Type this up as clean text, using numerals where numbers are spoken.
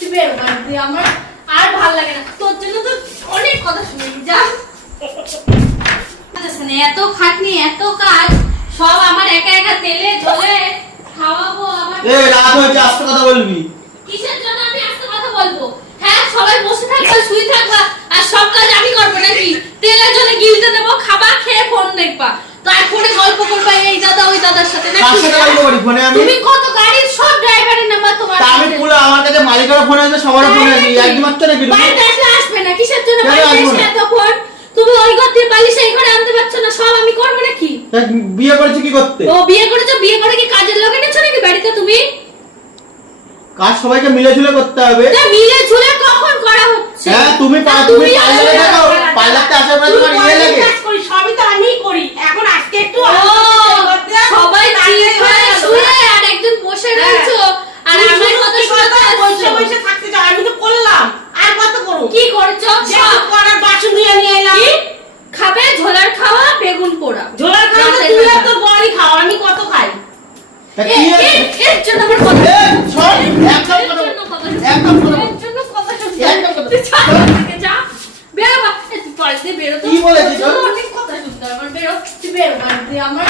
তুই বেরো বাড়ি, আমার আর ভালো লাগে না তোর জন্য। তো অনেক কথা শুনেছি, যা। এত খাটনি, এত কাজ, সব আমার একা একা তেলে ঝোলে খাওয়াবো। আমার রাত হয়েছে, আস্তে কথা বলবি। কিসের জন্য আমি আস্তে কথা বলবো? হ্যাঁ, সবাই বসে থাকবা, শুয়ে থাকবা, আর সব কাজ আমি করবো নাকি? তেলের জন্য গিলতে দেবো, খাবা, খেয়ে ফোন দেখবা, তারপরে গল্প করবা এই দাদা ওই দাদার সাথে নাকি? কার সাথে গল্প করি ফোনে আমি? তুমি কত গাড়ির সব ড্রাইভারের নাম্বার তোমার তা আমি কাছে। পুরো আমার কাছে মালিকের ফোন আছে, সবার ফোন আছে, একদম মাত্র নাকি তুমি? বাড়িতে আসলে আসবে না, কিসের জন্য কেন বাড়িতে আসবো এসে না? এতক্ষণ? তুমি ওই ঘর থেকে পালিয়ে সেই ঘরে আনতে পারছো না, সব আমি করবো নাকি? বিয়ে করেছি কি করতে? ও বিয়ে করেছো, বিয়ে করে কি কাজের লোক এনেছো নাকি বাড়িতে তুমি? কাজ সবাইকে মিলে ঝুলে করতে হবে। তা মিলে ঝুলে কখন করা হচ্ছে? হ্যাঁ, তুমি তুমি পার্লারে থাকো, পার্লারতে আসার পরে তোমার ইয়ে লাগে। সবই তো আমিই করি, এখন আজকে একটু সবাই ঠিক হয়ে শুয়ে আর একজন বসে রয়েছো, আর আমার কথা শোনাতে বসে আসছো। বসে থাকতে যাও, আমি তো করলাম, আর কত করব? কি করছো? সব করার বাসন নিয়ে এলাম। কি খাবে? ঝোলার খাওয়া, বেগুন পোড়া। ঝোলার খাওয়া তো তুমি আর তোর বড়ি খাও, আমি কত খাই? তা কি এর জন্য আমার কথা শোন, একদম কথা বল, একদম কথা বল। এর জন্য কথা শুনতে একদম কথা বল। তুই ছাড় থেকে যা, বেরো বা তুই বাড়িতে বেরো তো। কি বলেছিস? অনেক কথা শুনতে হবে, বেরো তুই, বেরো বাড়িতে, আমার